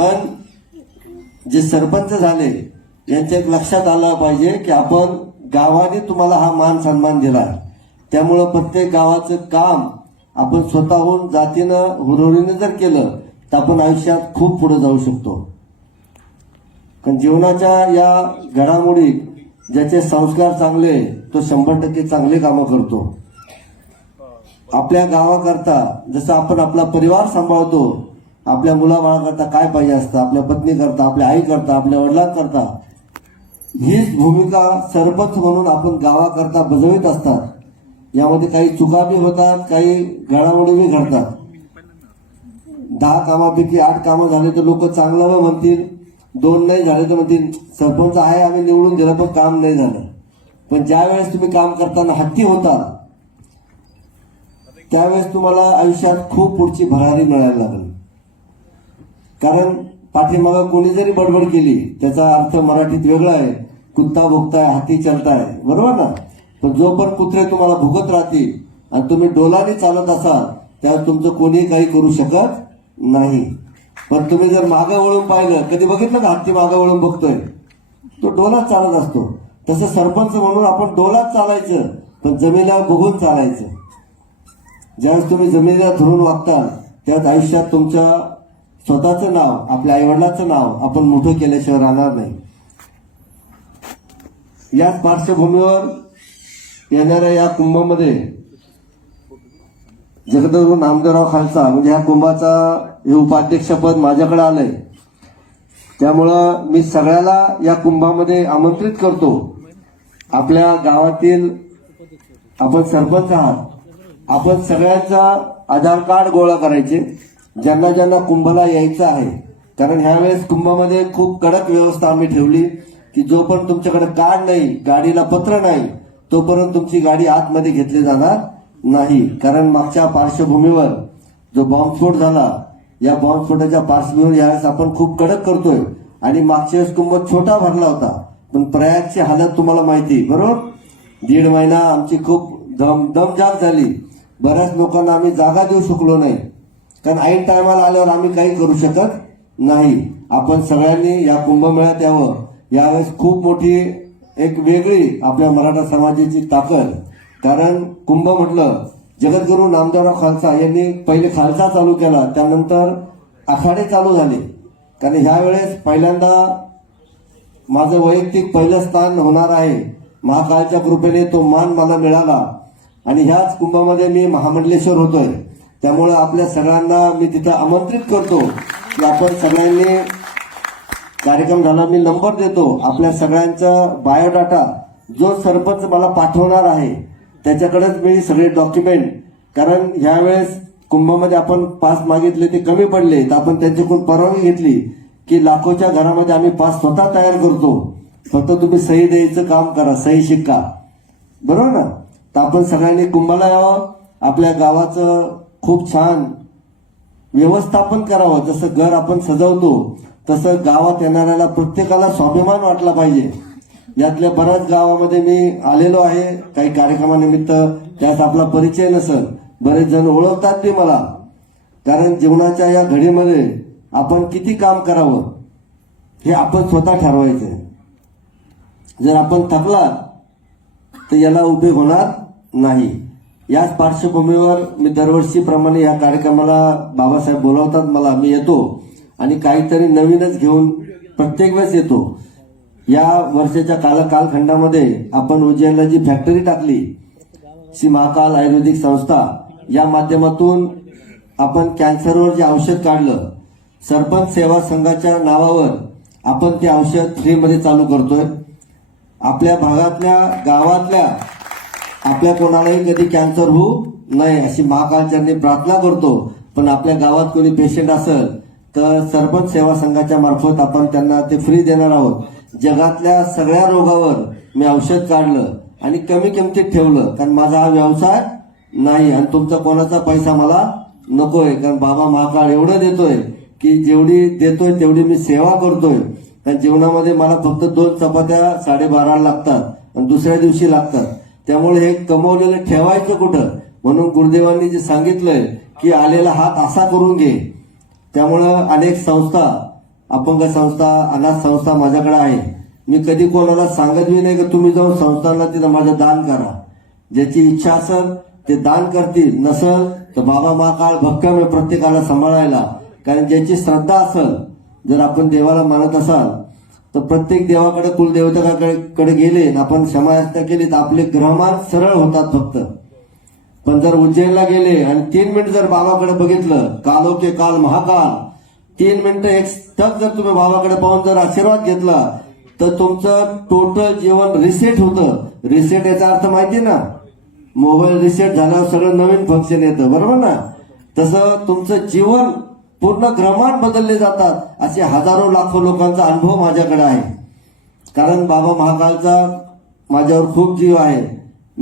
पण जे सरपंच झाले यांच्या एक लक्षात आलं पाहिजे की आपण गावाने तुम्हाला हा मान सन्मान दिला त्यामुळं प्रत्येक गावाचं काम आपण स्वतःहून जातीनं हुरहुरीने जर केलं तर आपण आयुष्यात खूप पुढे जाऊ शकतो कारण जीवनाच्या या घडामोडी ज्याचे संस्कार चांगले तो शंभर टक्के चांगले कामं करतो आपल्या गावाकरता जसं आपण आपला परिवार सांभाळतो आपल्या मुलाबाळाकरता काय पाहिजे असतं आपल्या पत्नी करता आपल्या आई करता आपल्या वडिलांकरता हीच भूमिका सरपंच म्हणून आपण गावाकरता बजवित असतात यामध्ये काही चुका बी होतात काही घडामोडी घडतात दहा कामापैकी आठ कामं झाले तर लोक चांगलं म्हणतील दोन नाही झाले तर म्हणतील सरपंच आहे आम्ही निवडून दिलं पण काम नाही झालं पण ज्यावेळेस तुम्ही काम करताना हत्ती होता त्यावेळेस तुम्हाला आयुष्यात खूप पुढची भरारी मिळायला लागली कारण पाठीमागं कोणी जरी बडबड केली त्याचा अर्थ मराठीत वेगळा आहे कुत्ता भोगताय हाती चलताय बरोबर ना पण जो पण कुत्रे तुम्हाला भुगत राहतील आणि तुम्ही डोलाने चालत असाल त्यावर तुमचं कोणी काही करू शकत नाही पण तुम्ही जर मागं वळून पाहिलं कधी बघितलं का हत्ती मागं वळून बघतोय तो डोलाच चालत असतो तसं सरपंच म्हणून आपण डोलाच चालायचं पण जमिनीला बघून चालायचं ज्यावेळेस तुम्ही जमिनीला धरून वागता त्याच आयुष्यात तुमच्या स्वतःचं नाव आपल्या आईवडिलाचं नाव आपण मोठं केल्याशिवाय राहणार नाही याच पार्श्वभूमीवर येणाऱ्या या कुंभामध्ये जगदगुरु नामदेवराव खालसा म्हणजे ह्या कुंभाचा हे उपाध्यक्षपद माझ्याकडे आलंय त्यामुळं मी सगळ्याला या कुंभामध्ये आमंत्रित करतो आपल्या गावातील आपण सरपंच आहात आपण सगळ्यांचा आधार कार्ड गोळा करायचे ज्यांना ज्यांना कुंभला यायचं आहे कारण ह्यावेळेस कुंभामध्ये खूप कडक व्यवस्था आम्ही ठेवली की जोपर्यंत तुमच्याकडे कार्ड नाही गाडीला पत्र नाही तोपर्यंत तुमची गाडी आतमध्ये घेतली जाणार नाही कारण मागच्या पार्श्वभूमीवर जो बॉम्बस्फोट झाला या बॉम्बस्फोटाच्या पार्श्वभूमीवर यावेळेस आपण खूप कडक करतोय आणि मागच्या वेळेस कुंभ छोटा भरला होता पण प्रयागची हालत तुम्हाला माहिती बरोबर दीड महिना आमची खूप दम झाली बऱ्याच लोकांना आम्ही जागा देऊ शकलो नाही कारण ऐन टायमाला आल्यावर आम्ही काही करू शकत नाही आपण सगळ्यांनी या कुंभमेळ्यात यावं यावेळेस खूप मोठी एक वेगळी आपल्या मराठा समाजाची ताकद कारण कुंभ म्हटलं जगद्गुरु नामदेवराव खालसा यांनी पहिले खालसा चालू केला त्यानंतर आखाडे चालू झाले कारण ह्यावेळेस पहिल्यांदा माझं वैयक्तिक पहिलं स्थान होणार आहे महाकाळच्या कृपेने तो मान मला मिळाला आणि ह्याच कुंभामध्ये मी महामंडलेश्वर होतोय त्यामुळं आपल्या सगळ्यांना मी तिथं आमंत्रित करतो की आपण सगळ्यांनी कार्यक्रम झाला मी नंबर देतो आपल्या सगळ्यांचा बायोडाटा जो सरपंच मला पाठवणार आहे त्याच्याकडेच मी सगळे डॉक्युमेंट कारण ह्यावेळेस कुंभामध्ये आपण पास मागितले ते कमी पडले तर आपण त्यांच्याकडून परवानगी घेतली की लाखोच्या घरामध्ये आम्ही पास स्वतः तयार करतो फक्त तुम्ही सही द्यायचं काम करा सही शिक्का बरोबर ना तर आपण सगळ्यांनी कुंभाला यावं आपल्या गावाचं खूप छान व्यवस्थापन करावं जसं घर आपण सजवतो तसं गावात येणाऱ्याला प्रत्येकाला स्वाभिमान वाटला पाहिजे यातल्या बऱ्याच गावामध्ये मी आलेलो आहे काही कार्यक्रमानिमित्त त्यात आपला परिचय नसेल बरेच जण ओळखतात ते मला कारण जीवनाच्या या घडीमध्ये आपण किती काम करावं हे आपण स्वतः ठरवायचं जर आपण थकलात तर याला उपयोग होणार नाही याच पार्श्वभूमीवर मी दरवर्षीप्रमाणे या कार्यक्रमाला बाबासाहेब बोलावतात मला मी येतो आणि काहीतरी नवीनच घेऊन प्रत्येक वेळेस येतो या वर्षाच्या काल कालखंडामध्ये आपण उज्जैनला जी फॅक्टरी टाकली श्री महाकाल आयुर्वेदिक संस्था या माध्यमातून आपण कॅन्सरवर जे औषध काढलं सरपंच सेवा संघाच्या नावावर आपण ते औषध फ्रीमध्ये चालू करतोय आपल्या भागातल्या गावातल्या आपल्या कोणालाही कधी कॅन्सर होऊ नये अशी महाकालचरणी प्रार्थना करतो पण आपल्या गावात कोणी पेशंट असेल तर सरपंच सेवा संघाच्या मार्फत आपण त्यांना ते फ्री देणार आहोत जगातल्या सगळ्या रोगावर मी औषध काढलं आणि कमी किमतीत ठेवलं कारण माझा हा व्यवसाय नाही आणि तुमचा कोणाचा पैसा मला नकोय कारण बाबा महाकाळ एवढं देतोय की जेवढी देतोय तेवढी मी सेवा करतोय कारण जीवनामध्ये मला फक्त दोन चपात्या साडेबाराला लागतात आणि दुसऱ्या दिवशी लागतात त्यामुळे हे कमवलेलं ठेवायचं कुठं म्हणून गुरुदेवांनी जे सांगितलंय की आलेला हात असा करून घे त्यामुळं अनेक संस्था अपंग संस्था अनाथ संस्था माझ्याकडे आहे मी कधी कोणाला सांगत बी नाही की तुम्ही जाऊन संस्थांना तिथं माझं दान करा ज्याची इच्छा असेल ते दान करतील नसल तर बाबा महाकाळ भक्कम प्रत्येकाला सांभाळायला कारण ज्याची श्रद्धा असेल जर आपण देवाला मानत असाल तर प्रत्येक देवाकडे कुलदेवताकडे गेले आपण क्षमायाचना केली तर आपले ग्रहमार्ग सरळ होतात फक्त पण जर उज्जैनला गेले आणि तीन मिनिट जर बाबाकडे बघितलं कालो के काल महाकाल तीन मिनिटं एक टक जर तुम्ही बाबाकडे पाहून जर आशीर्वाद घेतला तर तुमचं टोटल जीवन रिसेट होतं रिसेट याचा अर्थ माहिती ना मोबाईल रिसेट झाल्यावर सगळं नवीन फंक्शन येतं बरोबर ना तसं तुमचं जीवन पूर्ण ग्रमान बदलले जातात असे हजारो लाखो लोकांचा अनुभव माझ्याकडे आहे कारण बाबा महाकाळचा माझ्यावर खूप जीव आहे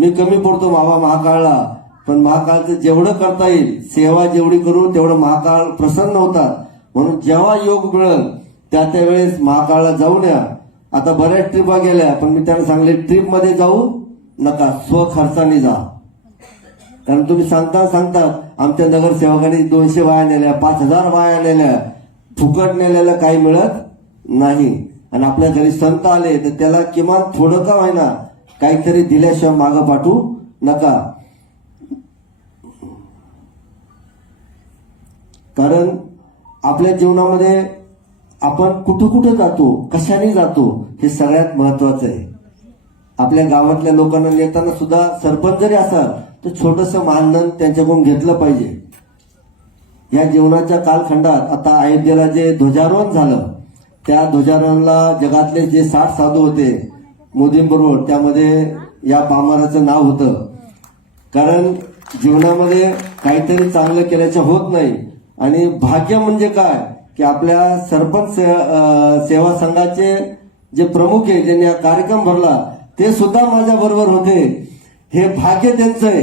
मी कमी पडतो बाबा महाकाळला पण महाकाळचं जेवढं करता येईल सेवा जेवढी करू तेवढं महाकाळ प्रसन्न होतात म्हणून जेव्हा योग मिळेल त्या त्यावेळेस महाकाळला जाऊ या आता बऱ्याच ट्रिपा गेल्या पण मी त्यांना सांगले ट्रिपमध्ये जाऊ नका स्वखर्चाने जा कारण तुम्ही सांगता सांगता आमच्या नगरसेवकांनी दोनशे वाया नेल्या पाच हजार वाया नेल्या फुकट नेलेलं काही मिळत नाही आणि आपल्या घरी संत आले तर त्याला किमान थोडं का व्हायना काहीतरी दिल्याशिवाय मागं पाठवू नका कारण आपल्या जीवनामध्ये आपण कुठं कुठं जातो कशाने जातो हे सगळ्यात महत्वाचं आहे आपल्या गावातल्या लोकांना नेताना सुद्धा सरपंच जरी असाल तर छोटंसं मानधन त्यांच्याकडून घेतलं पाहिजे या जीवनाच्या कालखंडात आता अयोध्येला जे ध्वजारोहण झालं त्या ध्वजारोहणला जगातले जे साठ साधू होते मोदींबरोबर त्यामध्ये या पामाराचं नाव होतं कारण जीवनामध्ये काहीतरी चांगलं केल्याचं होत नाही आणि भाग्य म्हणजे काय की आपल्या सरपंच सेवा संघाचे जे प्रमुख आहे ज्यांनी हा कार्यक्रम भरला ते सुद्धा माझ्या बरोबर होते हे भाग्य त्यांचं आहे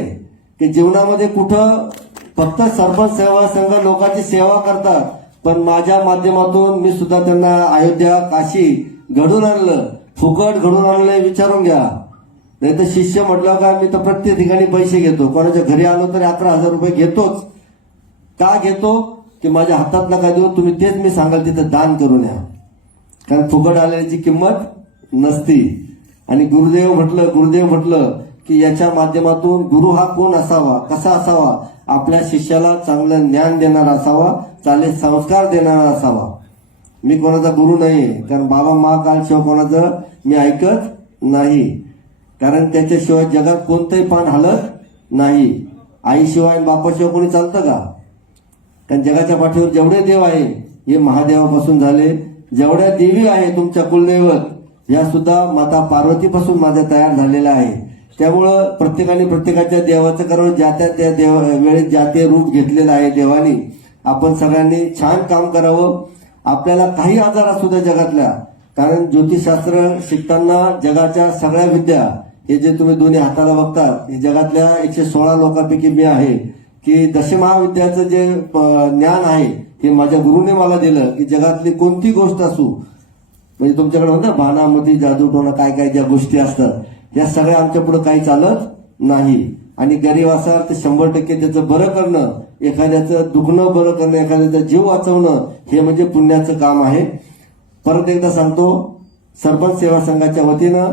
की जीवनामध्ये कुठं फक्त सरपंच सेवा संघ लोकांची सेवा करतात पण माझ्या माध्यमातून मी सुद्धा त्यांना अयोध्या काशी घडून आणलं फुकट घडून आणलं विचारून घ्या नाही तर शिष्य म्हटलं का मी तर प्रत्येक ठिकाणी पैसे घेतो कोणाच्या घरी आलो तर अकरा हजार रुपये घेतोच का घेतो की माझ्या हातात नका देऊ तुम्ही तेच मी सांगाल तिथं दान करून या कारण फुकट आल्याची किंमत नसती आणि गुरुदेव म्हटलं गुरुदेव म्हटलं की याच्या माध्यमातून गुरु हा कोण असावा कसा असावा आपल्या शिष्याला चांगलं ज्ञान देणारा असावा चांगले संस्कार देणारा असावा मी कोणाचा गुरु नाही कारण बाबा महाकाल शिव कोणाचं मी ऐकत नाही कारण त्याच्याशिवाय जगात कोणतंही पान हलत नाही आईशिवाय बापाशिवाय कोणी चालतं का कारण जगाच्या पाठीवर जेवढे देव आहे हे महादेवापासून झाले जेवढ्या देवी आहे तुमच्या कुलदैवत या सुद्धा माता पार्वतीपासून माझ्या तयार झालेल्या आहे त्यामुळं प्रत्येकाने प्रत्येकाच्या देवाचं कारण ज्या त्या त्या देवा वेळेत ज्या ते रूप घेतलेलं आहे देवाने आपण सगळ्यांनी छान काम करावं आपल्याला काही आजार असू द्या जगातल्या कारण ज्योतिषशास्त्र शिकताना जगाच्या सगळ्या विद्या हे जे तुम्ही दोन्ही हाताला बघतात हे जगातल्या एकशे सोळा लोकांपैकी मी आहे की दशमहाविद्याचं जे ज्ञान आहे हे माझ्या गुरुने मला दिलं की जगातली कोणती गोष्ट असू म्हणजे तुमच्याकडे ना भानामती जादूटोणा काय काय ज्या गोष्टी असतात या सगळ्या आमच्या पुढे काही चालत नाही आणि गरीब असाल तर शंभर टक्के त्याचं बरं करणं एखाद्याचं दुखणं बरं करणं एखाद्याचा जीव वाचवणं हे म्हणजे पुण्याचं काम आहे परत एकदा सांगतो सरपंच सेवा संघाच्या वतीनं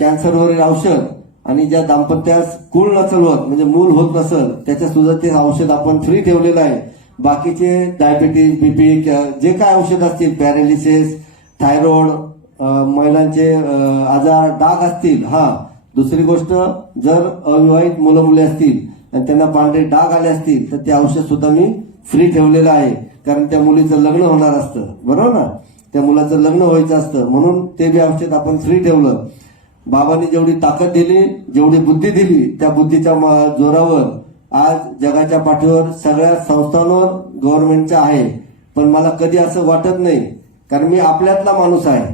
कॅन्सरवरील औषध आणि ज्या दाम्पत्यास कुळ न होत म्हणजे मूल होत नसल त्याच्या सुद्धा ते औषध आपण फ्री ठेवलेलं आहे बाकीचे डायबिटीज बीपी जे काय औषध असतील पॅरालिसिस थायरॉइड महिलांचे आजार डाग असतील हा दुसरी गोष्ट जर अविवाहित मुलं मुले असतील आणि त्यांना पांढरे डाग आले असतील तर ते औषध सुद्धा मी फ्री ठेवलेलं आहे कारण त्या मुलीचं लग्न होणार असतं बरोबर ना त्या मुलाचं लग्न व्हायचं असतं म्हणून ते बी औषध आपण फ्री ठेवलं बाबांनी जेवढी ताकद दिली जेवढी बुद्धी दिली त्या बुद्धीच्या जोरावर आज जगाच्या पाठीवर सगळ्या संस्थांवर गव्हर्नमेंटच्या आहे पण मला कधी असं वाटत नाही कारण मी आपल्यातला माणूस आहे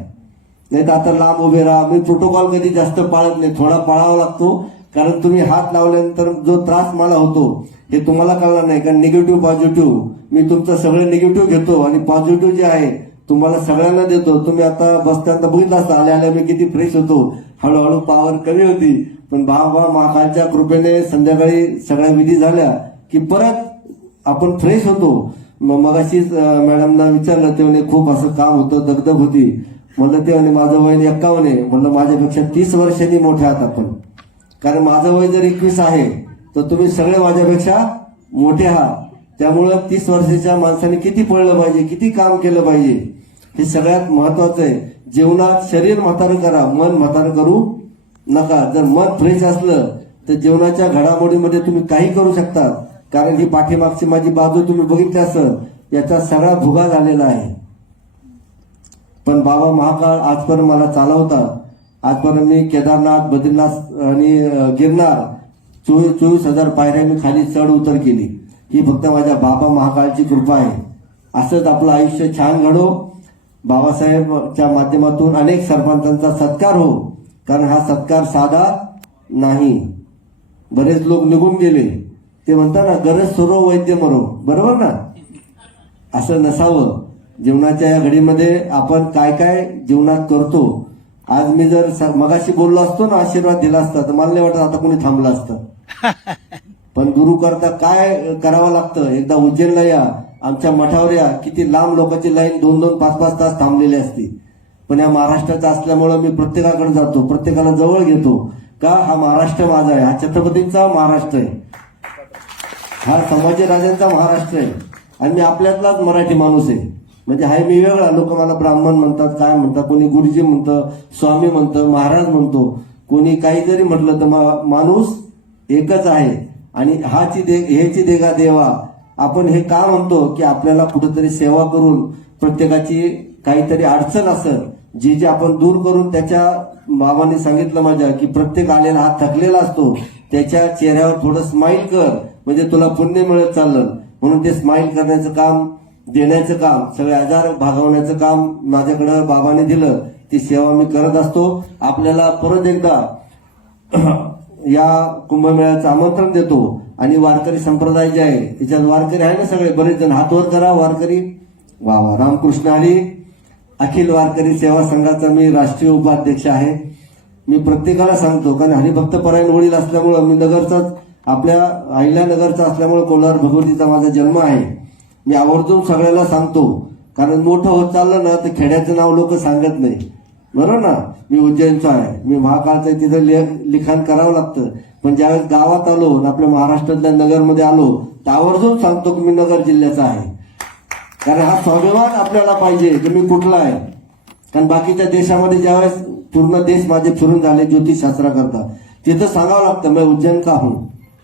नाही तर आता लांब उभे राहा मी प्रोटोकॉल कधी जास्त पाळत नाही थोडा पाळावा लागतो कारण तुम्ही हात लावल्यानंतर जो त्रास मला होतो हे तुम्हाला कळला नाही कारण निगेटिव्ह पॉझिटिव्ह मी तुमचं सगळं निगेटिव्ह घेतो आणि पॉझिटिव्ह जे आहे तुम्हाला सगळ्यांना देतो तुम्ही आता बसताना बघितला असता आल्या आल्या मी किती फ्रेश होतो हळूहळू पॉवर कमी होती पण बाबा महाकालच्या कृपेने संध्याकाळी सगळ्या विधी झाल्या की परत आपण फ्रेश होतो मग मगाशीच मॅडमना विचारलं तेव्हा खूप असं काम होतं दगदग होती म्हणलं ते माझं वय एक्कावन आहे म्हणलं माझ्यापेक्षा तीस वर्षांनी मोठे आहात आपण कारण माझं वय जर एकवीस आहे तर तुम्ही सगळे माझ्यापेक्षा मोठे आहात त्यामुळं तीस वर्षाच्या माणसाने किती पळलं पाहिजे किती काम केलं पाहिजे हे सगळ्यात महत्वाचं आहे जीवनात शरीर म्हातारं करा मन म्हातारं करू नका जर मन फ्रेश असलं तर जीवनाच्या घडामोडीमध्ये तुम्ही काही करू शकता कारण ही पाठीमागची माझी बाजू तुम्ही बघितली असं याचा सगळा भुगा झालेला आहे पण बाबा महाकाळ आजपर्यंत मला चालवता आजपर्यंत मी केदारनाथ बद्रीनाथ आणि गिरनार चोवीस चोवीस हजार पायऱ्या मी खाली चढ उतर केली ही फक्त माझ्या बाबा महाकाळची कृपा आहे असंच आपलं आयुष्य छान घडो बाबासाहेबच्या माध्यमातून अनेक सरपंचांचा सत्कार हो कारण हा सत्कार साधा नाही बरेच लोक निघून गेले ते म्हणतात ना गरज सुरो वैद्य मरो बरोबर ना असं नसावं जीवनाच्या या घडीमध्ये आपण काय काय जीवनात करतो आज मी जर मगाशी बोललो असतो ना आशीर्वाद दिला असता तर मला नाही वाटत आता कोणी थांबलं असतं पण गुरु करता काय करावं लागतं एकदा उज्जैनला या आमच्या मठावर या किती लांब लोकांची लाईन दोन दोन पाच पाच तास थांबलेली असते पण या महाराष्ट्राचा असल्यामुळं मी प्रत्येकाकडे जातो प्रत्येकाला जवळ घेतो का हा महाराष्ट्र माझा आहे हा छत्रपतींचा महाराष्ट्र आहे हा संभाजीराजांचा राजांचा महाराष्ट्र आहे आणि मी आपल्यातलाच मराठी माणूस आहे म्हणजे हाय मी वेगळा लोक मला ब्राह्मण म्हणतात काय म्हणतात कोणी गुरुजी म्हणतं स्वामी म्हणतं महाराज म्हणतो कोणी काही जरी म्हटलं तर माणूस एकच आहे आणि हाची दे ह्याची देगा देवा आपण हे का म्हणतो की आपल्याला कुठेतरी सेवा करून प्रत्येकाची काहीतरी अडचण असेल जी जी आपण दूर करून त्याच्या बाबांनी सांगितलं माझ्या की प्रत्येक आलेला हा थकलेला असतो त्याच्या चेहऱ्यावर थोडं स्माईल कर म्हणजे तुला पुण्य मिळत चाललं म्हणून ते स्माईल करण्याचं काम देण्याचं काम सगळे आजार भागवण्याचं काम माझ्याकडं बाबाने दिलं ती सेवा मी करत असतो आपल्याला परत एकदा या कुंभमेळ्याचं आमंत्रण देतो आणि वारकरी संप्रदाय जे आहे त्याच्यात वारकरी आहे ना सगळे बरेच जण हातवर करा वारकरी वा वा रामकृष्ण आली अखिल वारकरी सेवा संघाचा मी राष्ट्रीय उपाध्यक्ष आहे मी प्रत्येकाला सांगतो कारण हरिभक्त परायण वडील असल्यामुळं मी नगरचाच आपल्या आईला नगरचा असल्यामुळं कोलार भगवतीचा माझा जन्म आहे मी आवर्जून सगळ्याला सांगतो कारण मोठं होत चाललं ना तर खेड्याचं नाव लोक सांगत नाही बरोबर ना मी उज्जैनचा आहे मी महाकाळचं तिथं तिथं लिखाण करावं लागतं पण ज्यावेळेस गावात आलो आपल्या महाराष्ट्रातल्या नगरमध्ये आलो तर आवर्जून सांगतो की मी नगर जिल्ह्याचा आहे कारण हा स्वाभिमान आपल्याला पाहिजे की मी कुठला आहे कारण बाकीच्या देशामध्ये ज्यावेळेस पूर्ण देश माझे फिरून झाले ज्योतिषशास्त्राकरता तिथं सांगावं लागतं मी उज्जैन का हो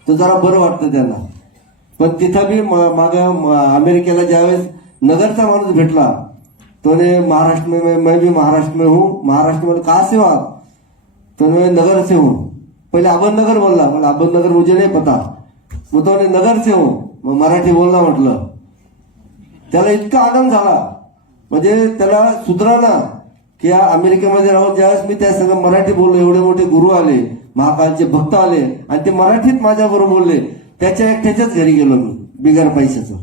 तर जरा बरं वाटतं त्यांना पण तिथं बी माग अमेरिकेला ज्यावेळेस नगरचा माणूस भेटला तो महाराष्ट्र मी मैं भी महाराष्ट्र मे हू महाराष्ट्र मध्ये का असे हो तो नगर से पहिले अहमदनगर बोलला म्हणजे अहमदनगर मुझे पता मग तो नगर से मग मराठी बोलला म्हटलं त्याला इतका आनंद झाला म्हणजे त्याला सुधरा ना की या अमेरिकेमध्ये राहून ज्यावेळेस मी त्या सगळं मराठी बोललो एवढे मोठे गुरु आले महाकालचे भक्त आले आणि ते मराठीत माझ्याबरोबर बोलले त्याच्या एक त्याच्याच घरी गेलो मी बिगर पैशाचं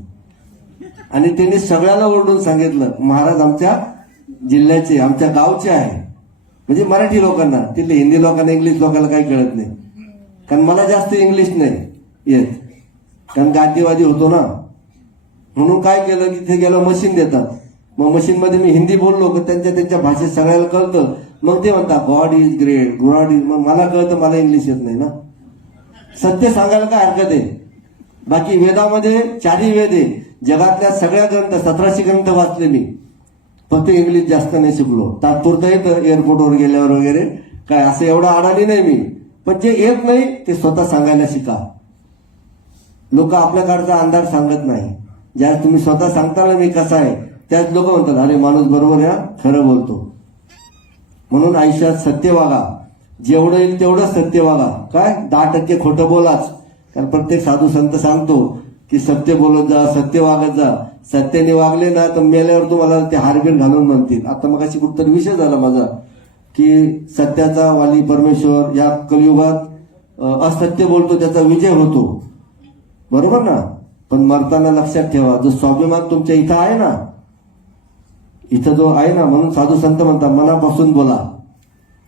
आणि त्यांनी सगळ्याला ओरडून सांगितलं महाराज आमच्या जिल्ह्याचे आमच्या गावचे आहे म्हणजे मराठी लोकांना तिथले हिंदी लोकांना इंग्लिश लोकांना काही कळत नाही कारण मला जास्त इंग्लिश नाही येत कारण गादीवादी होतो ना म्हणून काय केलं तिथे गेलो मशीन देतात मग मशीनमध्ये मी हिंदी बोललो त्यांच्या त्यांच्या भाषेत सगळ्याला कळतं मग ते म्हणतात गॉड इज ग्रेट गुराड इज मग मला कळतं मला इंग्लिश येत नाही ना सत्य सांगायला काय हरकत आहे बाकी वेदामध्ये चारही वेद आहे जगातल्या सगळ्या ग्रंथ सतराशे ग्रंथ वाचले मी फक्त इंग्लिश जास्त नाही शिकलो तात्पुरतं एअरपोर्ट एअरपोर्टवर गेल्यावर वगैरे काय असं एवढं आडाली नाही मी पण जे येत नाही ते स्वतः सांगायला शिका लोक आपल्या अंदाज सांगत नाही ज्या तुम्ही स्वतः सांगता ना मी कसा आहे त्याच लोक म्हणतात अरे माणूस बरोबर या खरं बोलतो म्हणून आयुष्यात सत्य वागा जेवढं येईल तेवढं सत्य वागा काय दहा टक्के खोटं बोलाच कारण प्रत्येक साधू संत सांगतो की सत्य बोलत जा सत्य वागत जा सत्याने वागले ना तर मेल्यावर तुम्हाला ते हारबीर घालून म्हणतील आता मग अशी कुठतरी विषय झाला माझा की सत्याचा वाली परमेश्वर या कलियुगात असत्य बोलतो त्याचा विजय होतो बरोबर ना पण मरताना लक्षात ठेवा जो स्वाभिमान तुमच्या इथं आहे ना इथं जो आहे ना म्हणून साधू संत म्हणता मनापासून बोला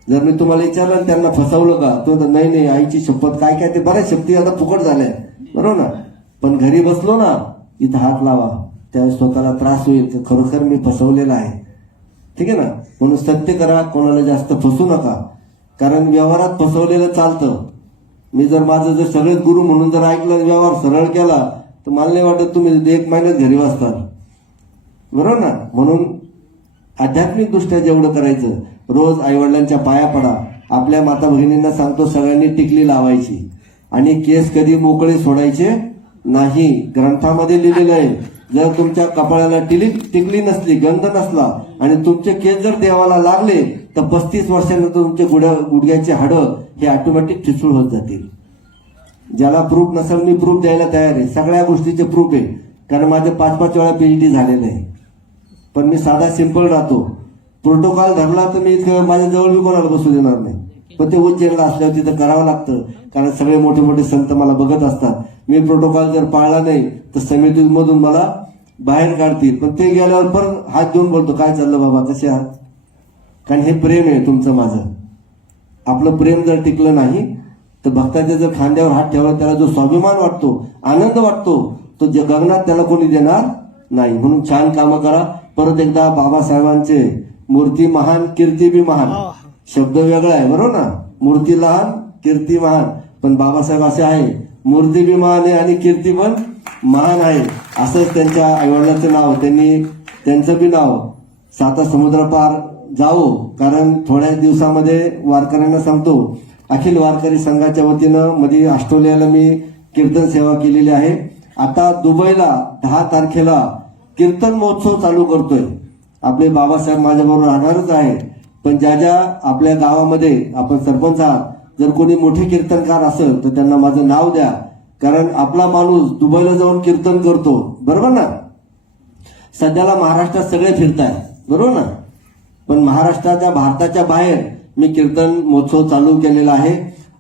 जर मी तुम्हाला विचारलं त्यांना फसवलं का तो नाही नाही आईची शपथ काय काय ते बऱ्याच शक्ती आता फुकट झाल्या बरोबर ना पण घरी बसलो ना इथं हात लावा त्यावेळेस स्वतःला त्रास होईल खरोखर मी फसवलेला आहे ठीक आहे ना म्हणून सत्य करा कोणाला जास्त फसू नका कारण व्यवहारात फसवलेलं चालतं मी जर माझं जर सगळे गुरु म्हणून जर ऐकलं व्यवहार सरळ केला तर मला नाही वाटत तुम्ही एक महिन्यात घरी वाचताल बरोबर ना म्हणून आध्यात्मिकदृष्ट्या जेवढं करायचं रोज आईवडिलांच्या पाया पडा आपल्या माता भगिनींना सांगतो सगळ्यांनी टिकली लावायची आणि केस कधी मोकळे सोडायचे नाही ग्रंथामध्ये लिहिलेलं आहे जर तुमच्या कपाळाला टिकली नसली गंध नसला आणि तुमचे केस जर देवाला लागले तर पस्तीस वर्षानंतर तुमचे गुडघ्याचे हाडं हे ऑटोमॅटिक ठिसूळ होत जातील ज्याला प्रूफ नसेल मी प्रूफ द्यायला तयार आहे सगळ्या गोष्टीचे प्रूफ आहे कारण माझे पाच पाच वेळा पीएच डी झालेलं आहे पण मी साधा सिंपल राहतो प्रोटोकॉल धरला तर मी जवळ बी कोणाला बसू देणार नाही पण ते उज्जैनला असल्यावर तिथं करावं लागतं कारण सगळे मोठे मोठे संत मला बघत असतात मी प्रोटोकॉल जर पाळला नाही तर समितीमधून मला बाहेर काढतील पण ते गेल्यावर पण हात देऊन बोलतो काय चाललं बाबा कसे आहात कारण हे प्रेम आहे तुमचं माझं आपलं प्रेम जर टिकलं नाही तर भक्ताच्या जर खांद्यावर हात ठेवला त्याला जो स्वाभिमान वाटतो आनंद वाटतो तो जे त्याला कोणी देणार नाही म्हणून छान कामं करा परत एकदा बाबासाहेबांचे मूर्ती महान कीर्ती बी महान हो, हो. शब्द वेगळा आहे बरोबर ना मूर्ती लहान कीर्ती महान पण बाबासाहेब असे आहे मूर्ती बी महान आहे आणि कीर्ती पण महान आहे असंच त्यांच्या आईवडिलांचं नाव त्यांनी त्यांचं बी नाव साता पार जावो कारण थोड्याच दिवसामध्ये वारकऱ्यांना सांगतो अखिल वारकरी संघाच्या वतीनं मध्ये ऑस्ट्रेलियाला मी कीर्तन सेवा केलेली आहे आता दुबईला दहा तारखेला कीर्तन महोत्सव चालू करतोय आपले बाबासाहेब माझ्याबरोबर राहणारच आहे पण ज्या ज्या आपल्या गावामध्ये आपण सरपंच आहात जर कोणी मोठे कीर्तनकार असेल तर त्यांना माझं नाव द्या कारण आपला माणूस दुबईला जाऊन कीर्तन करतो बरोबर ना सध्याला महाराष्ट्रात सगळे फिरताय बरोबर ना पण महाराष्ट्राच्या भारताच्या बाहेर मी कीर्तन महोत्सव चालू केलेला आहे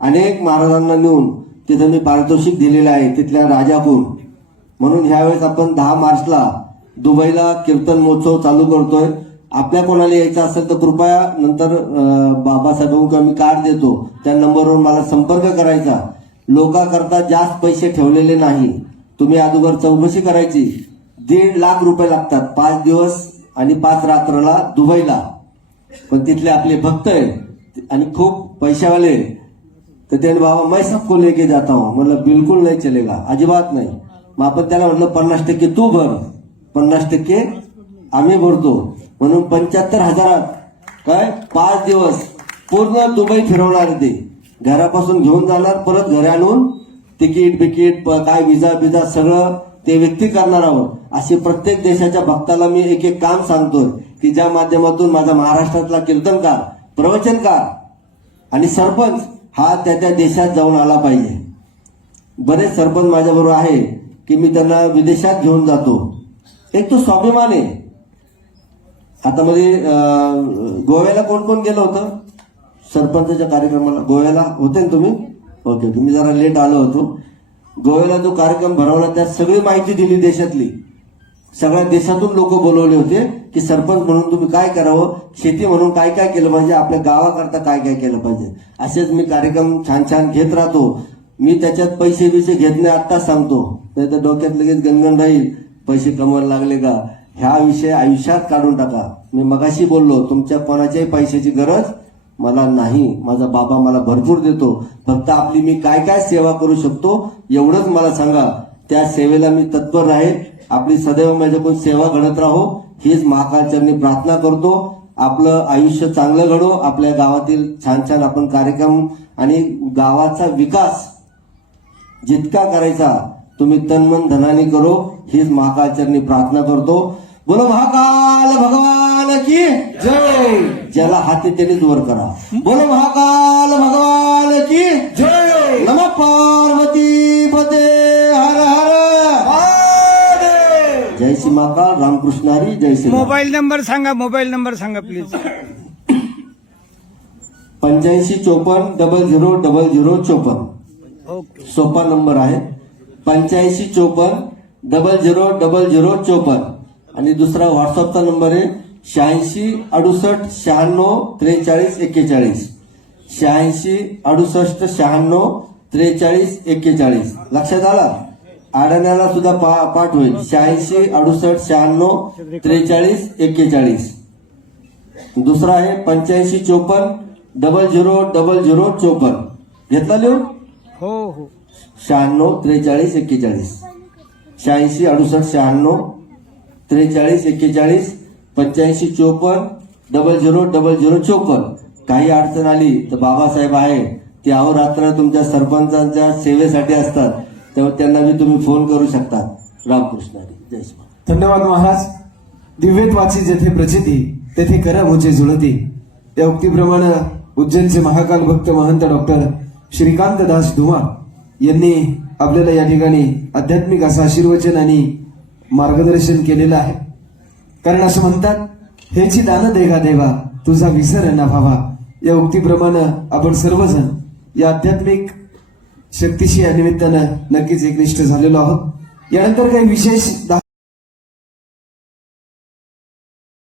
अनेक महाराजांना नेऊन तिथं मी पारितोषिक दिलेलं आहे तिथल्या राजापूर म्हणून ह्यावेळेस आपण दहा मार्चला दुबईला कीर्तन महोत्सव चालू करतोय आपल्या कोणाला यायचं असेल तर कृपया नंतर बाबासाहेबांक मी कार्ड देतो त्या नंबरवर मला संपर्क करायचा लोकांकरता जास्त पैसे ठेवलेले नाही तुम्ही अगोदर चौकशी करायची दीड लाख रुपये लागतात पाच दिवस आणि पाच रात्रला दुबईला पण तिथले आपले भक्त आहेत आणि खूप पैशावाले तर त्याने बाबा सब सबको लेके जाता हूं म्हणलं बिलकुल नाही चलेगा अजिबात नाही मग आपण त्याला म्हणलं पन्नास टक्के तू भर पन्नास टक्के आम्ही भरतो म्हणून पंच्याहत्तर हजारात काय पाच दिवस पूर्ण दुबई फिरवणार ते घरापासून घेऊन जाणार परत घरी आणून तिकीट बिकीट काय विजा बिजा सगळं ते व्यक्ती करणार आहोत असे प्रत्येक देशाच्या भक्ताला मी एक एक काम सांगतो की ज्या माध्यमातून माझा महाराष्ट्रातला कीर्तनकार प्रवचनकार आणि सरपंच हा त्या त्या देशात जाऊन आला पाहिजे बरेच सरपंच माझ्याबरोबर आहे की मी त्यांना विदेशात घेऊन जातो एक तो स्वाभिमान आहे आता मध्ये म्हणजे, गोव्याला कोण कोण गेलं होतं सरपंचाच्या कार्यक्रमाला गोव्याला होते ना तुम्ही ओके ओके मी जरा लेट आलो होतो गोव्याला जो कार्यक्रम भरवला त्यात सगळी माहिती दिली देशातली सगळ्या देशातून लोक बोलवले होते की सरपंच म्हणून तुम्ही काय करावं शेती म्हणून काय काय केलं पाहिजे आपल्या गावाकरता काय काय केलं पाहिजे असेच मी कार्यक्रम छान छान घेत राहतो मी त्याच्यात पैसे बिसे घेत नाही आत्ताच सांगतो नाही तर डोक्यात लगेच गणगण राहील पैसे कमवायला लागले का ह्या विषय आयुष्यात काढून टाका मी मगाशी बोललो तुमच्या कोणाच्याही पैशाची गरज मला नाही माझा बाबा मला भरपूर देतो फक्त आपली मी काय काय सेवा करू शकतो एवढंच मला सांगा त्या सेवेला मी तत्पर राहील आपली सदैव माझ्याकडून सेवा घडत राहो हीच महाकालचरणी प्रार्थना करतो आपलं आयुष्य चांगलं घडो आपल्या गावातील छान छान आपण कार्यक्रम आणि गावाचा विकास जितका करायचा तुम्ही तन मन धनाने करो हीच महाकालचरणी प्रार्थना करतो बोलो महाकाल भगवान की जय ज्याला हाती त्याने वर करा बोलो महाकाल भगवान की जय नम पार्वती पते हर हर जय श्री महाकाल रामकृष्णारी जय श्री मोबाईल नंबर सांगा मोबाईल नंबर सांगा प्लीज पंच्याऐंशी चोपन्न डबल झिरो डबल झिरो चोपन्न सोपा नंबर आहे पंच्याऐंशी चोपन्न डबल झिरो डबल झिरो चोपन्न आणि दुसरा व्हॉट्सअपचा नंबर आहे शहाऐंशी अडुसष्ट शहाण्णव त्रेचाळीस एक्केचाळीस शहाऐंशी अडुसष्ट शहाण्णव त्रेचाळीस एक्केचाळीस लक्षात आला आढळण्याला सुद्धा पाठ होईल शहाऐंशी अडुसष्ट शहाण्णव त्रेचाळीस एक्केचाळीस दुसरा आहे पंच्याऐंशी चोपन्न डबल झिरो डबल झिरो चोपन्न घेतला लिहून हो हो शहाण्णव त्रेचाळीस एक्केचाळीस शहाऐंशी अडुसष्ट शहाण्णव त्रेचाळीस एक्केचाळीस पंच्याऐंशी चोपन्न डबल झिरो डबल झिरो चोपन्न काही अडचण आली तर बाबासाहेब आहे ते अहोरात्र तुमच्या सरपंचांच्या सेवेसाठी असतात तेव्हा त्यांना बी तुम्ही फोन करू शकता रामकृष्ण जय धन्यवाद महाराज दिव्यत वाची जेथे प्रचिती तेथे करा मुचे जुळती या उक्तीप्रमाणे उज्जैनचे महाकाल भक्त महंत डॉक्टर श्रीकांत दास धुमा यांनी आपल्याला या ठिकाणी आध्यात्मिक असं आशीर्वचन आणि मार्गदर्शन केलेलं आहे कारण असं म्हणतात हेची दान देगा देवा तुझा विसर ना व्हावा या उक्तीप्रमाणे आपण सर्वजण या आध्यात्मिक शक्तीशी या निमित्तानं नक्कीच एकनिष्ठ झालेलो आहोत यानंतर काही विशेष